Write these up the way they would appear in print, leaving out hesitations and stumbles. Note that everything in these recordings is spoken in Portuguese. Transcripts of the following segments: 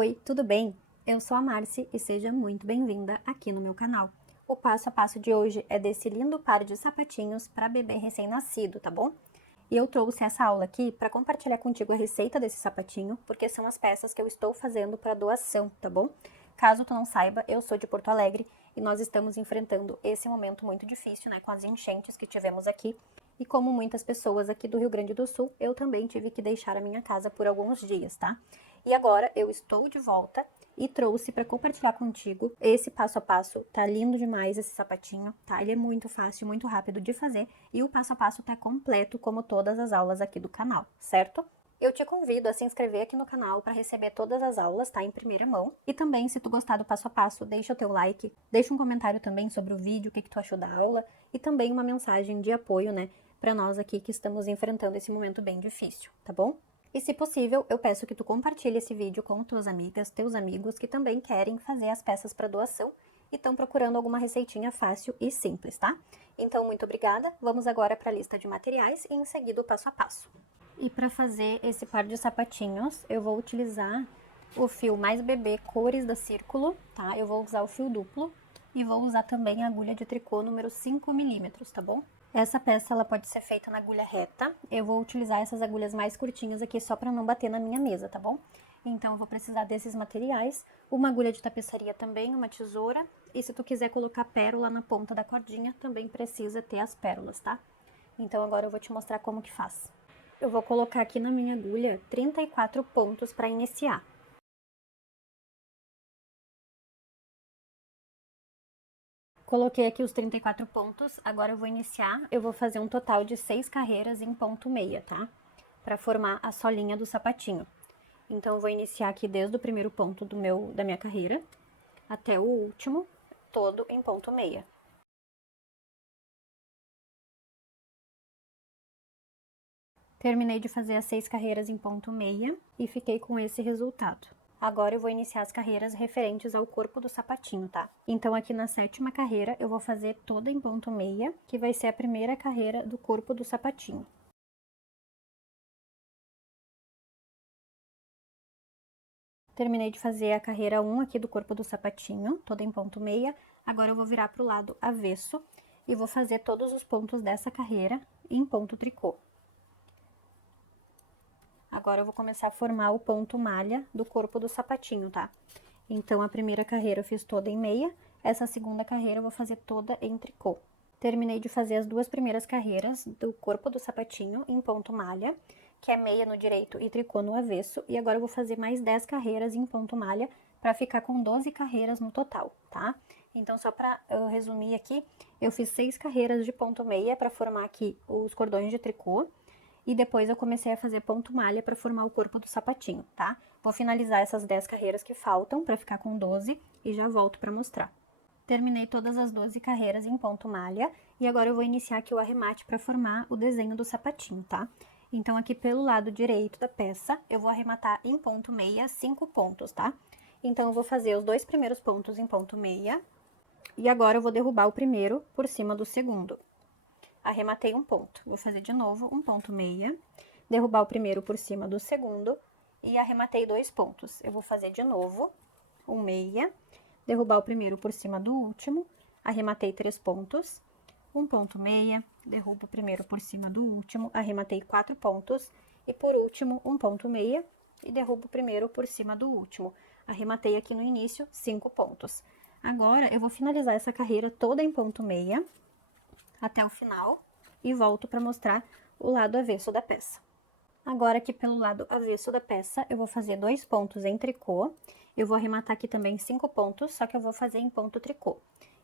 Oi, tudo bem? Eu sou a Marci e seja muito bem-vinda aqui no meu canal. O passo a passo de hoje é desse lindo par de sapatinhos para bebê recém-nascido, tá bom? E eu trouxe essa aula aqui para compartilhar contigo a receita desse sapatinho, porque são as peças que eu estou fazendo para doação, tá bom? Caso tu não saiba, eu sou de Porto Alegre e nós estamos enfrentando esse momento muito difícil, né, com as enchentes que tivemos aqui. E como muitas pessoas aqui do Rio Grande do Sul, eu também tive que deixar a minha casa por alguns dias, tá? E agora eu estou de volta e trouxe para compartilhar contigo esse passo a passo. Tá lindo demais esse sapatinho, tá? Ele é muito fácil, muito rápido de fazer e o passo a passo tá completo como todas as aulas aqui do canal, certo? Eu te convido a se inscrever aqui no canal para receber todas as aulas, tá? Em primeira mão. E também, se tu gostar do passo a passo, deixa o teu like, deixa um comentário também sobre o vídeo, o que tu achou da aula e também uma mensagem de apoio, né? Para nós aqui que estamos enfrentando esse momento bem difícil, tá bom? E se possível, eu peço que tu compartilhe esse vídeo com tuas amigas, teus amigos que também querem fazer as peças para doação e estão procurando alguma receitinha fácil e simples, tá? Então, muito obrigada. Vamos agora para a lista de materiais e em seguida o passo a passo. E para fazer esse par de sapatinhos, eu vou utilizar o fio mais bebê cores da Círculo, tá? Eu vou usar o fio duplo e vou usar também a agulha de tricô número 5 milímetros, tá bom? Essa peça ela pode ser feita na agulha reta. Eu vou utilizar essas agulhas mais curtinhas aqui só para não bater na minha mesa, tá bom? Então eu vou precisar desses materiais, uma agulha de tapeçaria também, uma tesoura, e se tu quiser colocar pérola na ponta da cordinha, também precisa ter as pérolas, tá? Então agora eu vou te mostrar como que faz. Eu vou colocar aqui na minha agulha 34 pontos para iniciar. Coloquei aqui os 34 pontos, agora eu vou iniciar, eu vou fazer um total de 6 carreiras em ponto meia, tá? Para formar a solinha do sapatinho. Então, eu vou iniciar aqui desde o primeiro ponto da minha carreira até o último, todo em ponto meia. Terminei de fazer as 6 carreiras em ponto meia e fiquei com esse resultado. Agora eu vou iniciar as carreiras referentes ao corpo do sapatinho, tá? Então aqui na 7ª carreira eu vou fazer toda em ponto meia, que vai ser a primeira carreira do corpo do sapatinho. Terminei de fazer a carreira 1 aqui do corpo do sapatinho, toda em ponto meia. Agora eu vou virar pro lado avesso e vou fazer todos os pontos dessa carreira em ponto tricô. Agora eu vou começar a formar o ponto malha do corpo do sapatinho, tá? Então, a primeira carreira eu fiz toda em meia, essa segunda carreira eu vou fazer toda em tricô. Terminei de fazer as 2 primeiras carreiras do corpo do sapatinho em ponto malha, que é meia no direito e tricô no avesso, e agora eu vou fazer mais 10 carreiras em ponto malha, para ficar com 12 carreiras no total, tá? Então, só para eu resumir aqui, eu fiz 6 carreiras de ponto meia para formar aqui os cordões de tricô, e depois eu comecei a fazer ponto malha para formar o corpo do sapatinho, tá? Vou finalizar essas 10 carreiras que faltam para ficar com 12 e já volto para mostrar. Terminei todas as 12 carreiras em ponto malha e agora eu vou iniciar aqui o arremate para formar o desenho do sapatinho, tá? Então aqui pelo lado direito da peça eu vou arrematar em ponto meia 5 pontos, tá? Então eu vou fazer os 2 primeiros pontos em ponto meia e agora eu vou derrubar o primeiro por cima do segundo. Arrematei um ponto, vou fazer de novo um ponto meia, derrubar o primeiro por cima do segundo e arrematei 2 pontos. Eu vou fazer de novo um meia, derrubar o primeiro por cima do último, arrematei 3 pontos, um ponto meia, derrubo o primeiro por cima do último, arrematei 4 pontos e por último um ponto meia e derrubo o primeiro por cima do último. Arrematei aqui no início 5 pontos. Agora eu vou finalizar essa carreira toda em ponto meia até o final e volto para mostrar o lado avesso da peça. Agora aqui pelo lado avesso da peça eu vou fazer 2 pontos em tricô, eu vou arrematar aqui também 5 pontos, só que eu vou fazer em ponto tricô.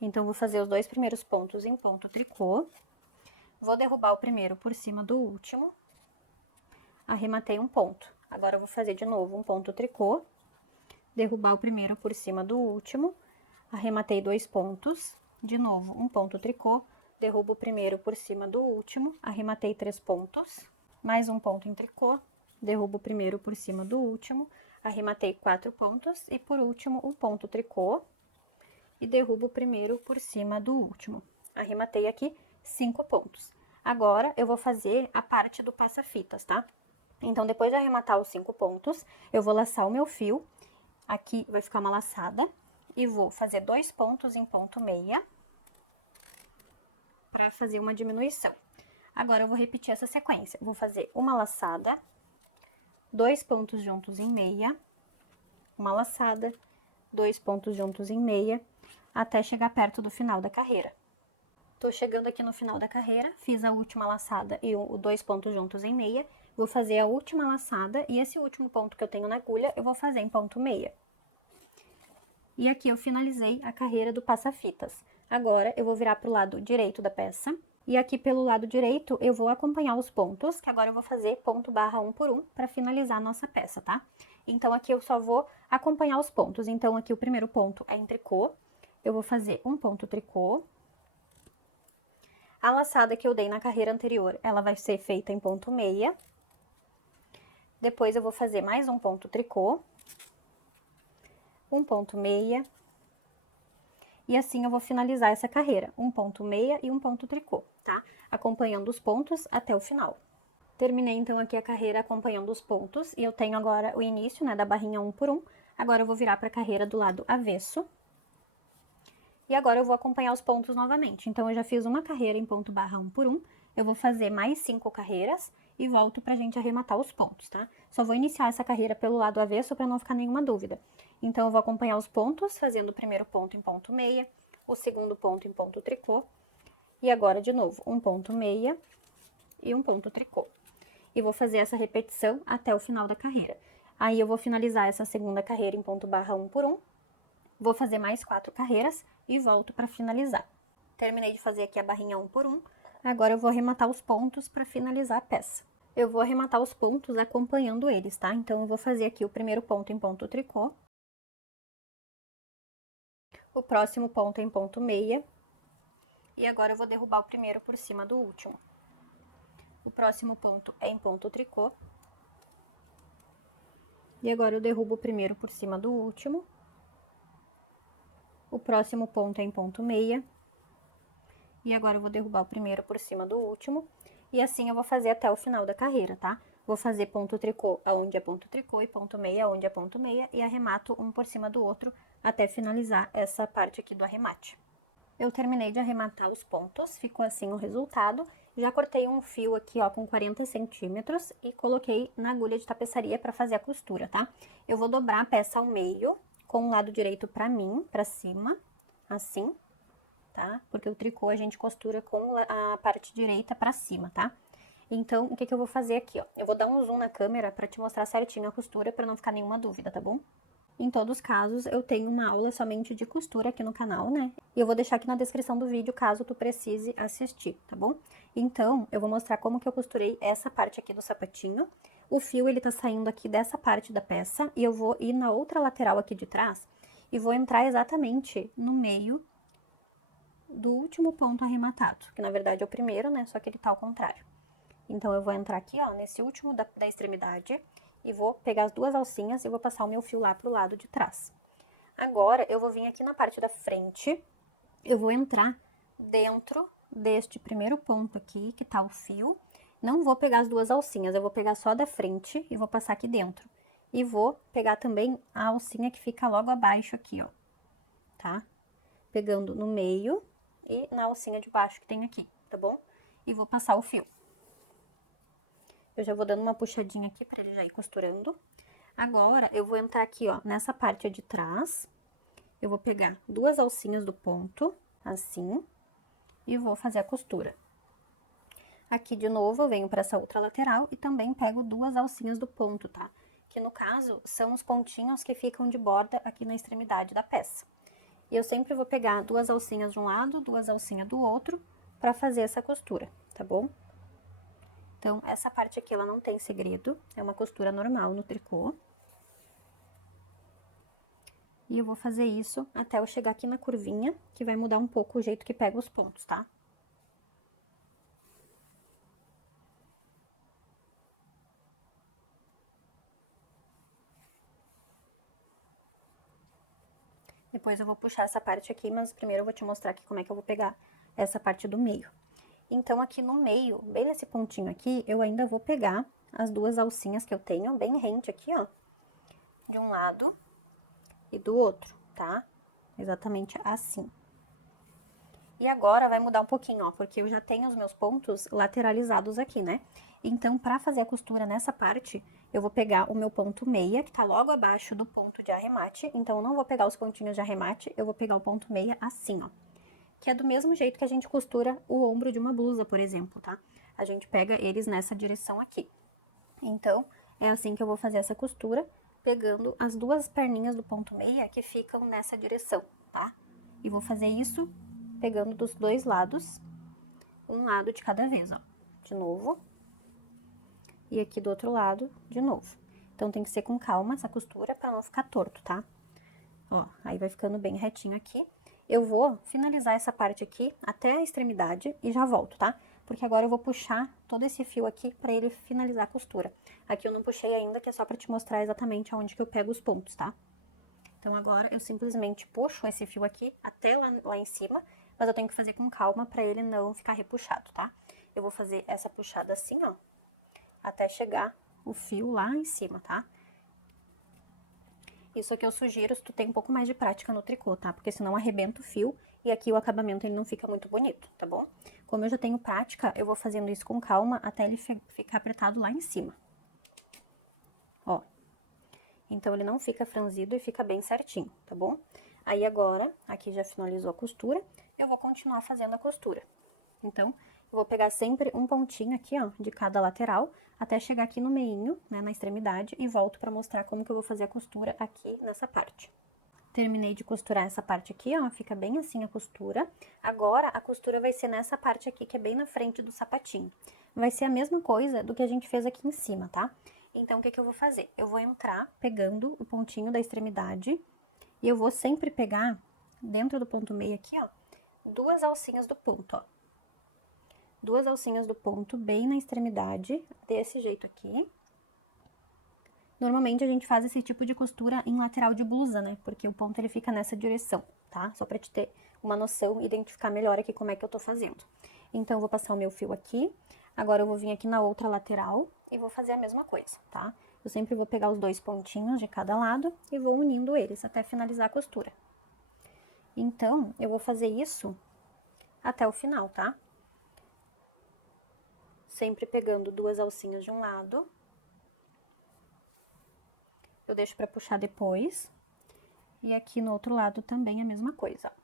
Então vou fazer os 2 primeiros pontos em ponto tricô, vou derrubar o primeiro por cima do último, arrematei um ponto. Agora eu vou fazer de novo um ponto tricô, derrubar o primeiro por cima do último, arrematei 2 pontos, de novo um ponto tricô, derrubo o primeiro por cima do último, arrematei 3 pontos, mais um ponto em tricô, derrubo o primeiro por cima do último, arrematei 4 pontos e por último um ponto tricô e derrubo o primeiro por cima do último. Arrematei aqui 5 pontos. Agora eu vou fazer a parte do passa-fitas, tá? Então depois de arrematar os 5 pontos, eu vou laçar o meu fio. Aqui vai ficar uma laçada e vou fazer 2 pontos em ponto meia para fazer uma diminuição. Agora, eu vou repetir essa sequência. Vou fazer uma laçada, 2 pontos juntos em meia, uma laçada, 2 pontos juntos em meia, até chegar perto do final da carreira. Tô chegando aqui no final da carreira, fiz a última laçada e os 2 pontos juntos em meia, vou fazer a última laçada e esse último ponto que eu tenho na agulha, eu vou fazer em ponto meia. E aqui eu finalizei a carreira do passa-fitas. Agora, eu vou virar pro lado direito da peça, e aqui pelo lado direito, eu vou acompanhar os pontos, que agora eu vou fazer ponto barra 1 por 1, para finalizar a nossa peça, tá? Então, aqui eu só vou acompanhar os pontos. Então, aqui o primeiro ponto é em tricô, eu vou fazer um ponto tricô. A laçada que eu dei na carreira anterior, ela vai ser feita em ponto meia. Depois, eu vou fazer mais um ponto tricô, um ponto meia, e assim eu vou finalizar essa carreira, um ponto meia e um ponto tricô, tá? Acompanhando os pontos até o final. Terminei, então, aqui a carreira acompanhando os pontos, e eu tenho agora o início, né, da barrinha 1 por 1. Agora, eu vou virar para a carreira do lado avesso. E agora, eu vou acompanhar os pontos novamente. Então, eu já fiz uma carreira em ponto barra 1 por 1, eu vou fazer mais 5 carreiras e volto pra gente arrematar os pontos, tá? Só vou iniciar essa carreira pelo lado avesso para não ficar nenhuma dúvida. Então, eu vou acompanhar os pontos, fazendo o primeiro ponto em ponto meia, o segundo ponto em ponto tricô, e agora, de novo, um ponto meia e um ponto tricô. E vou fazer essa repetição até o final da carreira. Aí, eu vou finalizar essa segunda carreira em ponto barra 1 por 1, vou fazer mais 4 carreiras e volto para finalizar. Terminei de fazer aqui a barrinha 1 por 1, agora eu vou arrematar os pontos para finalizar a peça. Eu vou arrematar os pontos acompanhando eles, tá? Então, eu vou fazer aqui o primeiro ponto em ponto tricô, o próximo ponto em ponto meia, e agora eu vou derrubar o primeiro por cima do último. O próximo ponto é em ponto tricô, e agora eu derrubo o primeiro por cima do último. O próximo ponto é em ponto meia, e agora eu vou derrubar o primeiro por cima do último, e assim eu vou fazer até o final da carreira, tá? Vou fazer ponto tricô aonde é ponto tricô e ponto meia aonde é ponto meia, e arremato um por cima do outro até finalizar essa parte aqui do arremate. Eu terminei de arrematar os pontos, ficou assim o resultado. Já cortei um fio aqui, ó, com 40 centímetros e coloquei na agulha de tapeçaria para fazer a costura, tá? Eu vou dobrar a peça ao meio, com o lado direito pra mim, pra cima, assim, tá? Porque o tricô a gente costura com a parte direita pra cima, tá? Então, o que que eu vou fazer aqui, ó? Eu vou dar um zoom na câmera pra te mostrar certinho a costura, pra não ficar nenhuma dúvida, tá bom? Em todos os casos, eu tenho uma aula somente de costura aqui no canal, né? E eu vou deixar aqui na descrição do vídeo, caso tu precise assistir, tá bom? Então, eu vou mostrar como que eu costurei essa parte aqui do sapatinho. O fio, ele tá saindo aqui dessa parte da peça, e eu vou ir na outra lateral aqui de trás, e vou entrar exatamente no meio do último ponto arrematado, que na verdade é o primeiro, né? Só que ele tá ao contrário. Então, eu vou entrar aqui, ó, nesse último da extremidade, e vou pegar as duas alcinhas e vou passar o meu fio lá pro lado de trás. Agora, eu vou vir aqui na parte da frente, eu vou entrar dentro deste primeiro ponto aqui, que tá o fio. Não vou pegar as duas alcinhas, eu vou pegar só da frente e vou passar aqui dentro. E vou pegar também a alcinha que fica logo abaixo aqui, ó, tá? Pegando no meio e na alcinha de baixo que tem aqui, tá bom? E vou passar o fio. Eu já vou dando uma puxadinha aqui pra ele já ir costurando. Agora, eu vou entrar aqui, ó, nessa parte de trás. Eu vou pegar duas alcinhas do ponto, assim, e vou fazer a costura. Aqui, de novo, eu venho pra essa outra lateral e também pego duas alcinhas do ponto, tá? Que, no caso, são os pontinhos que ficam de borda aqui na extremidade da peça. E eu sempre vou pegar duas alcinhas de um lado, duas alcinhas do outro, pra fazer essa costura, tá bom? Então, essa parte aqui, ela não tem segredo, é uma costura normal no tricô. E eu vou fazer isso até eu chegar aqui na curvinha, que vai mudar um pouco o jeito que pega os pontos, tá? Depois eu vou puxar essa parte aqui, mas primeiro eu vou te mostrar aqui como é que eu vou pegar essa parte do meio. Então, aqui no meio, bem nesse pontinho aqui, eu ainda vou pegar as duas alcinhas que eu tenho, bem rente aqui, ó, de um lado. e do outro, tá? Exatamente assim. E agora vai mudar um pouquinho, ó, porque eu já tenho os meus pontos lateralizados aqui, né? Então, pra fazer a costura nessa parte, eu vou pegar o meu ponto meia, que tá logo abaixo do ponto de arremate. Então, eu não vou pegar os pontinhos de arremate, eu vou pegar o ponto meia assim, ó. Que é do mesmo jeito que a gente costura o ombro de uma blusa, por exemplo, tá? A gente pega eles nessa direção aqui. Então, é assim que eu vou fazer essa costura, pegando as duas perninhas do ponto meia que ficam nessa direção, tá? E vou fazer isso pegando dos dois lados, um lado de cada vez, ó. De novo. E aqui do outro lado, de novo. Então, tem que ser com calma essa costura pra não ficar torto, tá? Ó, aí vai ficando bem retinho aqui. Eu vou finalizar essa parte aqui até a extremidade e já volto, tá? Porque agora eu vou puxar todo esse fio aqui pra ele finalizar a costura. Aqui eu não puxei ainda, que é só pra te mostrar exatamente aonde que eu pego os pontos, tá? Então, agora eu simplesmente puxo esse fio aqui até lá em cima, mas eu tenho que fazer com calma pra ele não ficar repuxado, tá? Eu vou fazer essa puxada assim, ó, até chegar o fio lá em cima, tá? Isso aqui eu sugiro se tu tem um pouco mais de prática no tricô, tá? Porque senão arrebenta o fio e aqui o acabamento ele não fica muito bonito, tá bom? Como eu já tenho prática, eu vou fazendo isso com calma até ele ficar apertado lá em cima. Ó. Então, ele não fica franzido e fica bem certinho, tá bom? Aí, agora, aqui já finalizou a costura, eu vou continuar fazendo a costura. Então, eu vou pegar sempre um pontinho aqui, ó, de cada lateral, até chegar aqui no meinho, né, na extremidade, e volto pra mostrar como que eu vou fazer a costura aqui nessa parte. Terminei de costurar essa parte aqui, ó, fica bem assim a costura. Agora, a costura vai ser nessa parte aqui, que é bem na frente do sapatinho. Vai ser a mesma coisa do que a gente fez aqui em cima, tá? Então, o que que eu vou fazer? Eu vou entrar pegando o pontinho da extremidade e eu vou sempre pegar, dentro do ponto meio aqui, ó, duas alcinhas do ponto, ó. Duas alcinhas do ponto bem na extremidade, desse jeito aqui. Normalmente, a gente faz esse tipo de costura em lateral de blusa, né? Porque o ponto, ele fica nessa direção, tá? Só pra te ter uma noção e identificar melhor aqui como é que eu tô fazendo. Então, eu vou passar o meu fio aqui. Agora, eu vou vir aqui na outra lateral e vou fazer a mesma coisa, tá? Eu sempre vou pegar os dois pontinhos de cada lado e vou unindo eles até finalizar a costura. Então, eu vou fazer isso até o final, tá? Sempre pegando duas alcinhas de um lado. Eu deixo pra puxar depois. E aqui no outro lado também a mesma coisa, ó.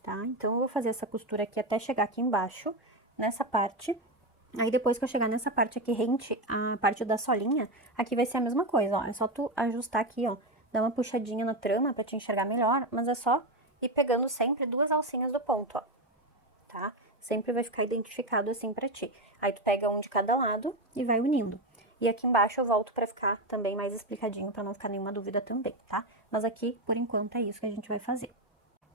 Tá? Então, eu vou fazer essa costura aqui até chegar aqui embaixo, nessa parte. Aí, depois que eu chegar nessa parte aqui, rente a parte da solinha, aqui vai ser a mesma coisa, ó. É só tu ajustar aqui, ó, dar uma puxadinha na trama pra te enxergar melhor, mas é só ir pegando sempre duas alcinhas do ponto, ó. Tá? Sempre vai ficar identificado assim pra ti. Aí, tu pega um de cada lado e vai unindo. E aqui embaixo eu volto pra ficar também mais explicadinho, pra não ficar nenhuma dúvida também, tá? Mas aqui, por enquanto, é isso que a gente vai fazer.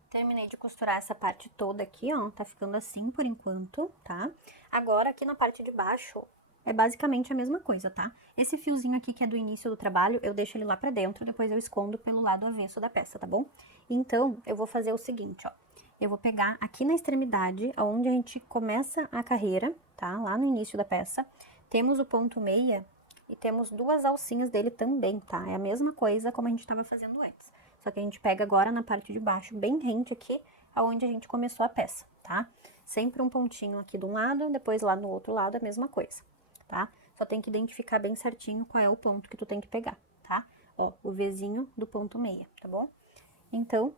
Terminei de costurar essa parte toda aqui, ó, tá ficando assim por enquanto, tá? Agora, aqui na parte de baixo, é basicamente a mesma coisa, tá? Esse fiozinho aqui, que é do início do trabalho, eu deixo ele lá pra dentro, depois eu escondo pelo lado avesso da peça, tá bom? Então, eu vou fazer o seguinte, ó. Eu vou pegar aqui na extremidade, onde a gente começa a carreira, tá? Lá no início da peça, temos o ponto meia e temos duas alcinhas dele também, tá? É a mesma coisa como a gente tava fazendo antes. Só que a gente pega agora na parte de baixo, bem rente aqui, aonde a gente começou a peça, tá? Sempre um pontinho aqui de um lado, depois lá no outro lado a mesma coisa, tá? Só tem que identificar bem certinho qual é o ponto que tu tem que pegar, tá? Ó, o Vzinho do ponto meia, tá bom? Então,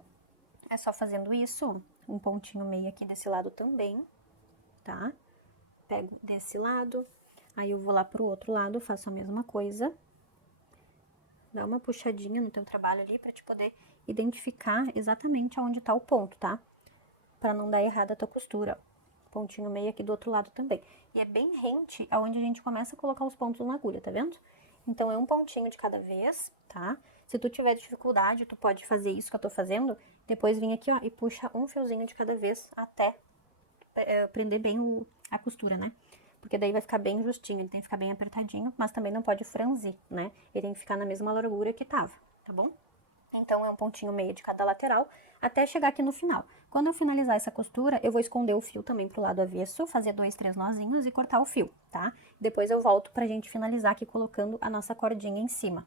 é só fazendo isso, um pontinho meia aqui desse lado também, tá? Pego desse lado, aí eu vou lá pro outro lado, faço a mesma coisa. Dá uma puxadinha no teu trabalho ali pra te poder identificar exatamente aonde tá o ponto, tá? Pra não dar errado a tua costura, ó. Pontinho meio aqui do outro lado também. E é bem rente aonde a gente começa a colocar os pontos na agulha, tá vendo? Então, é um pontinho de cada vez, tá? Se tu tiver dificuldade, tu pode fazer isso que eu tô fazendo, depois vem aqui, ó, e puxa um fiozinho de cada vez até prender bem a costura, né? Porque daí vai ficar bem justinho, ele tem que ficar bem apertadinho, mas também não pode franzir, né? Ele tem que ficar na mesma largura que tava, tá bom? Então, é um pontinho meio de cada lateral, até chegar aqui no final. Quando eu finalizar essa costura, eu vou esconder o fio também pro lado avesso, fazer 2, 3 nozinhos e cortar o fio, tá? Depois eu volto pra gente finalizar aqui colocando a nossa cordinha em cima.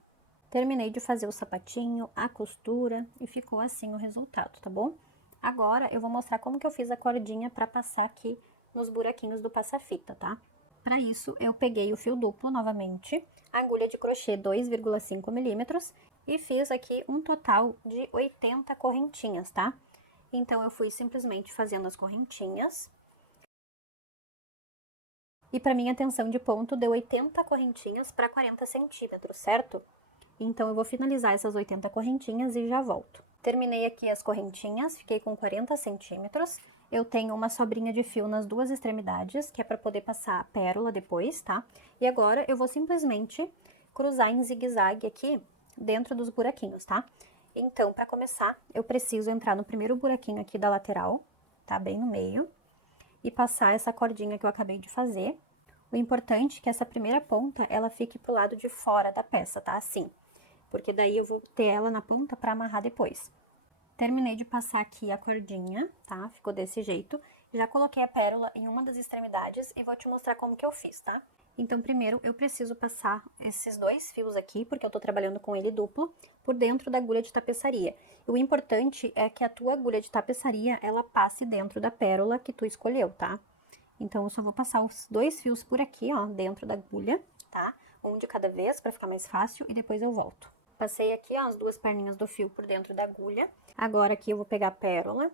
Terminei de fazer o sapatinho, a costura e ficou assim o resultado, tá bom? Agora, eu vou mostrar como que eu fiz a cordinha pra passar aqui nos buraquinhos do passa-fita, tá? Pra isso, eu peguei o fio duplo novamente, agulha de crochê 2,5 milímetros e fiz aqui um total de 80 correntinhas, tá? Então, eu fui simplesmente fazendo as correntinhas. E para minha tensão de ponto, deu 80 correntinhas para 40 centímetros, certo? Então, eu vou finalizar essas 80 correntinhas e já volto. Terminei aqui as correntinhas, fiquei com 40 centímetros. Eu tenho uma sobrinha de fio nas duas extremidades, que é para poder passar a pérola depois, tá? E agora, eu vou simplesmente cruzar em zigue-zague aqui dentro dos buraquinhos, tá? Então, para começar, eu preciso entrar no primeiro buraquinho aqui da lateral, tá? Bem no meio. E passar essa cordinha que eu acabei de fazer. O importante é que essa primeira ponta, ela fique pro lado de fora da peça, tá? Assim. Porque daí eu vou ter ela na ponta pra amarrar depois. Terminei de passar aqui a cordinha, tá? Ficou desse jeito. Já coloquei a pérola em uma das extremidades e vou te mostrar como que eu fiz, tá? Então, primeiro, eu preciso passar esses dois fios aqui, porque eu tô trabalhando com ele duplo, por dentro da agulha de tapeçaria. E o importante é que a tua agulha de tapeçaria, ela passe dentro da pérola que tu escolheu, tá? Então, eu só vou passar os dois fios por aqui, ó, dentro da agulha, tá? Um de cada vez, pra ficar mais fácil, e depois eu volto. Passei aqui, ó, as duas perninhas do fio por dentro da agulha. Agora, aqui eu vou pegar a pérola.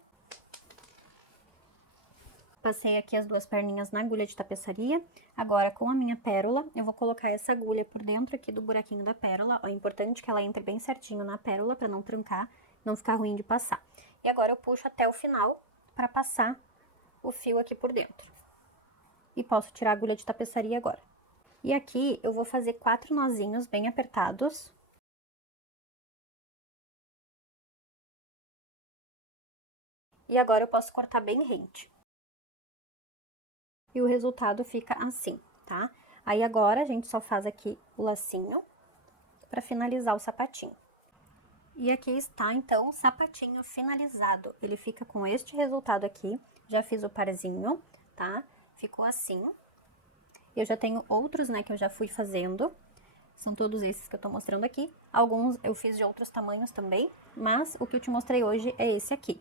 Passei aqui as duas perninhas na agulha de tapeçaria. Agora, com a minha pérola, eu vou colocar essa agulha por dentro aqui do buraquinho da pérola. Ó, é importante que ela entre bem certinho na pérola pra não trancar, não ficar ruim de passar. E agora, eu puxo até o final pra passar o fio aqui por dentro. E posso tirar a agulha de tapeçaria agora. E aqui, eu vou fazer 4 nozinhos bem apertados. E agora, eu posso cortar bem rente. E o resultado fica assim, tá? Aí agora, a gente só faz aqui o lacinho para finalizar o sapatinho. E aqui está, então, o sapatinho finalizado. Ele fica com este resultado aqui. Já fiz o parzinho, tá? Ficou assim. Eu já tenho outros, né, que eu já fui fazendo. São todos esses que eu tô mostrando aqui. Alguns eu fiz de outros tamanhos também, mas o que eu te mostrei hoje é esse aqui.